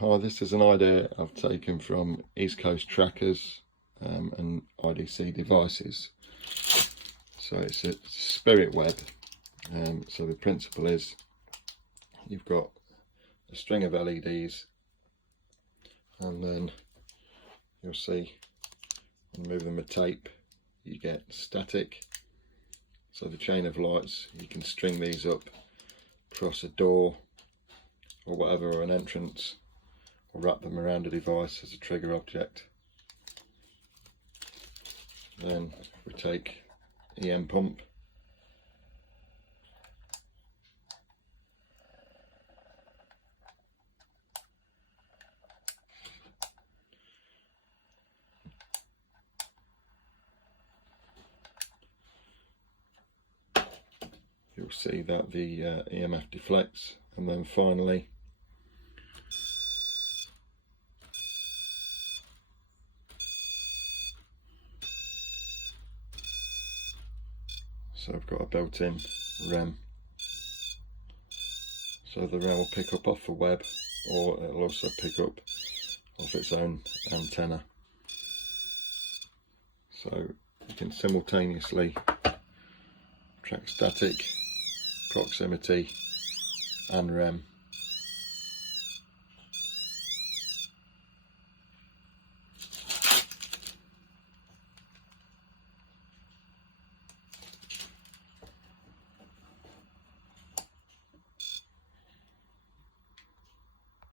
Hi, this is an idea I've taken from East Coast Trackers and IDC devices. So it's a spirit web. So the principle is you've got a string of LEDs, and then you'll see when you move them with tape you get static. So the chain of lights, you can string these up across a door or whatever, or an entrance, or wrap them around a device as a trigger object. Then we take EM pump, you'll see that the EMF deflects, and then finally so I've got a built-in REM, so the REM will pick up off the web, or it'll also pick up off its own antenna. So you can simultaneously track static, proximity and REM.